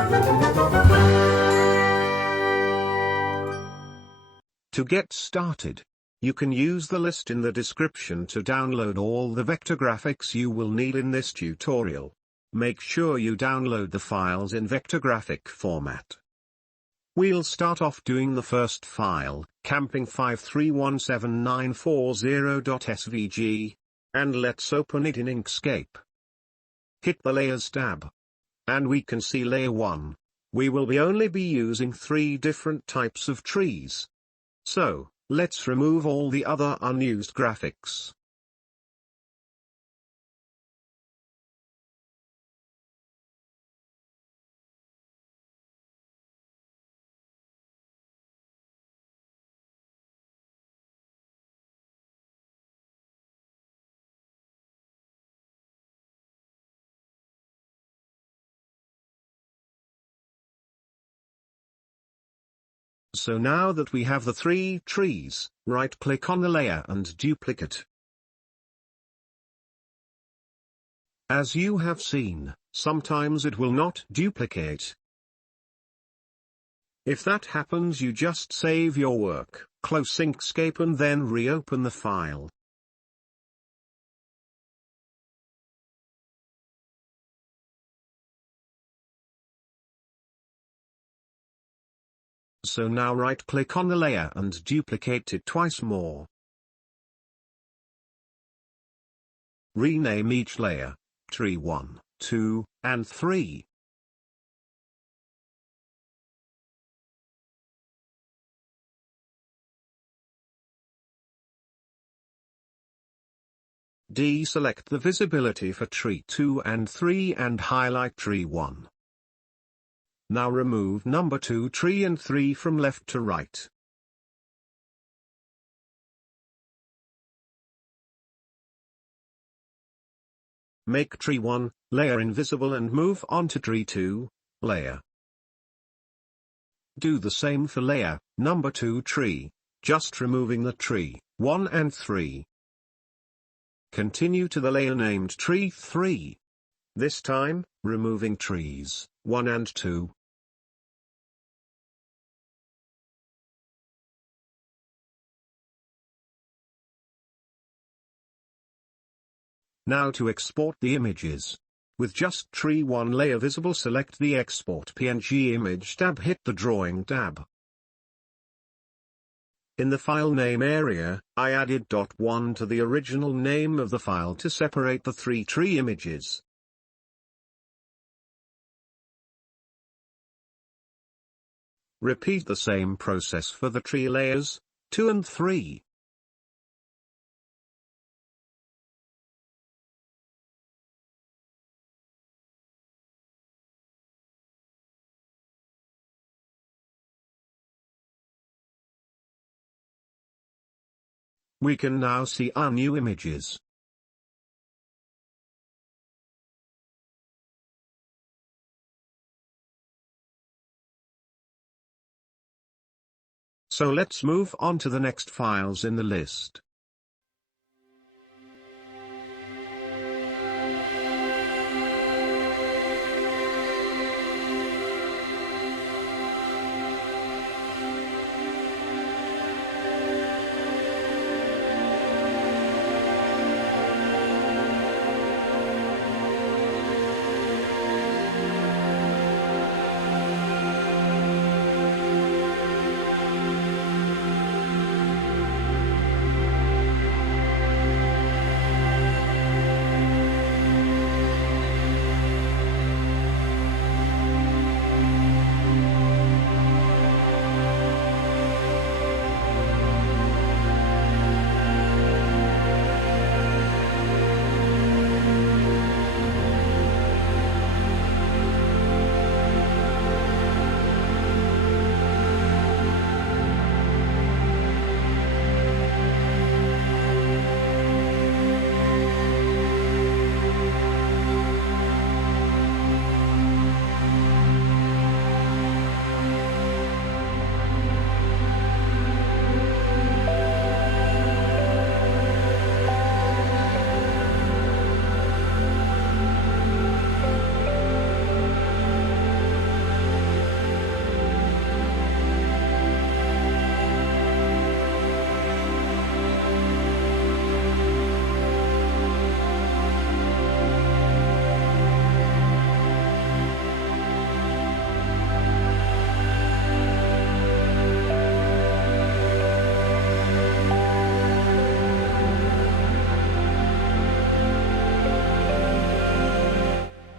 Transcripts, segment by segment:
To get started, you can use the list in the description to download all the vector graphics you will need in this tutorial. Make sure you download the files in vector graphic format. We'll start off doing the first file, camping5317940.svg, and let's open it in Inkscape. Hit the Layers tab. And we can see Layer 1. We will only be using 3 different types of trees. So, let's remove all the other unused graphics. So now that we have the 3 trees, right-click on the layer and duplicate. As you have seen, sometimes it will not duplicate. If that happens, you just save your work, close Inkscape and then reopen the file. So now right-click on the layer and duplicate it twice more. Rename each layer, Tree 1, 2, and 3. Deselect the visibility for Tree 2 and 3 and highlight Tree 1. Now remove number 2 tree and 3 from left to right. Make Tree 1 layer invisible and move on to Tree 2 layer. Do the same for layer number 2 tree, just removing the tree 1 and 3. Continue to the layer named Tree 3. This time, removing trees 1 and 2. Now to export the images. With just Tree 1 layer visible, select the Export PNG Image tab, hit the Drawing tab. In the file name area, I added .1 to the original name of the file to separate the 3 tree images. Repeat the same process for the tree layers 2 and 3. We can now see our new images. So let's move on to the next files in the list.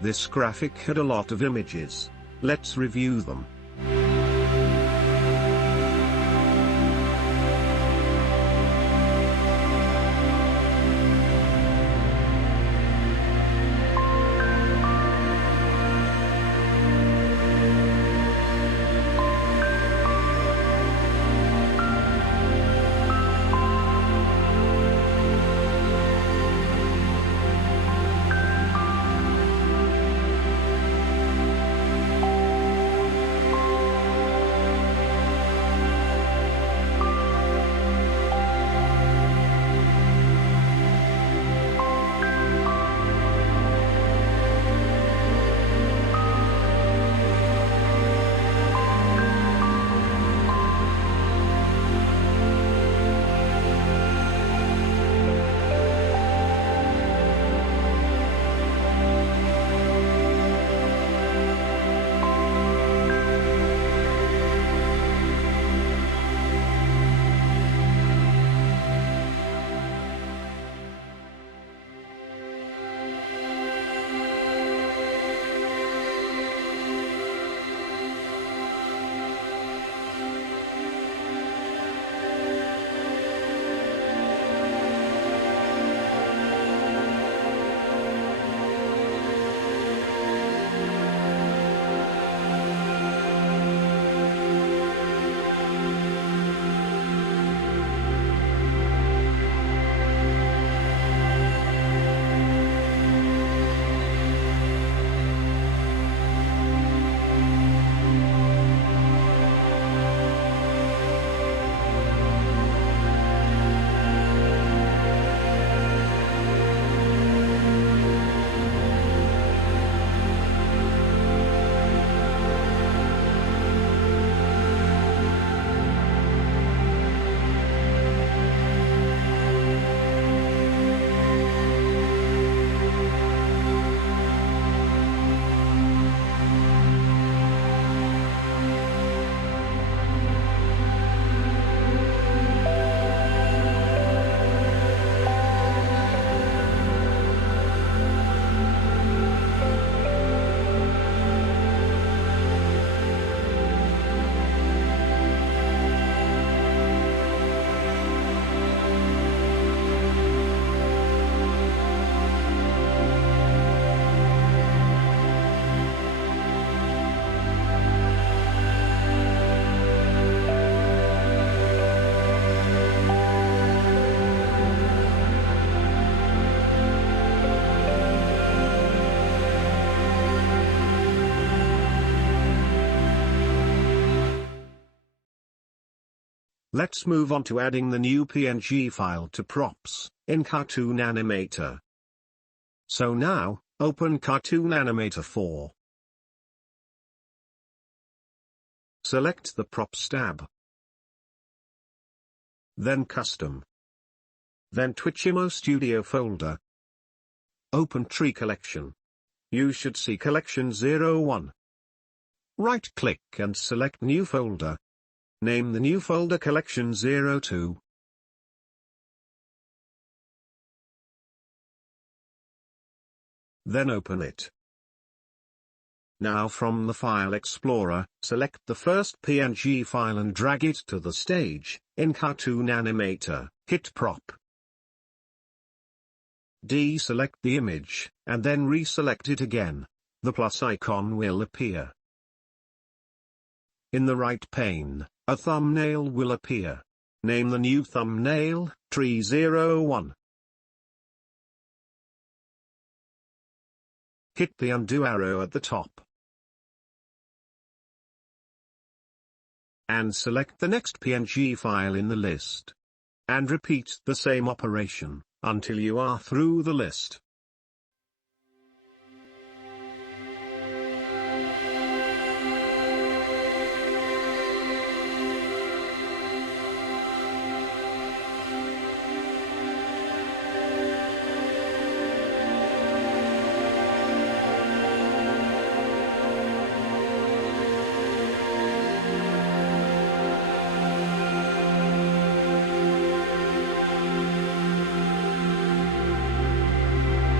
This graphic had a lot of images. Let's review them. Let's move on to adding the new PNG file to props in Cartoon Animator. So now, open Cartoon Animator 4. Select the Props tab. Then Custom. Then Twitchymo Studio folder. Open Tree Collection. You should see Collection 01. Right-click and select New Folder. Name the new folder Collection 02. Then open it. Now from the File Explorer, select the first PNG file and drag it to the stage, in Cartoon Animator, hit Prop. Deselect the image, and then reselect it again. The plus icon will appear. In the right pane, a thumbnail will appear. Name the new thumbnail, Tree 01. Hit the undo arrow at the top. And select the next PNG file in the list. And repeat the same operation, until you are through the list.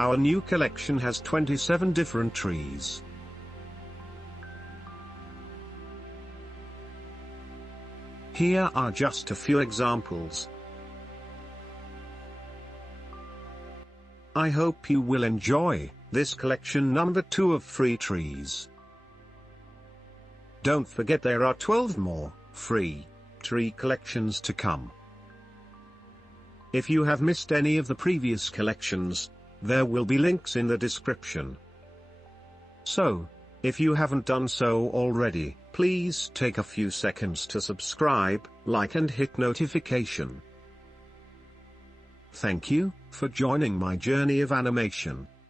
Our new collection has 27 different trees. Here are just a few examples. I hope you will enjoy this collection number 2 of free trees. Don't forget there are 12 more free tree collections to come. If you have missed any of the previous collections, there will be links in the description. So, if you haven't done so already, please take a few seconds to subscribe, like and hit notification. Thank you for joining my journey of animation.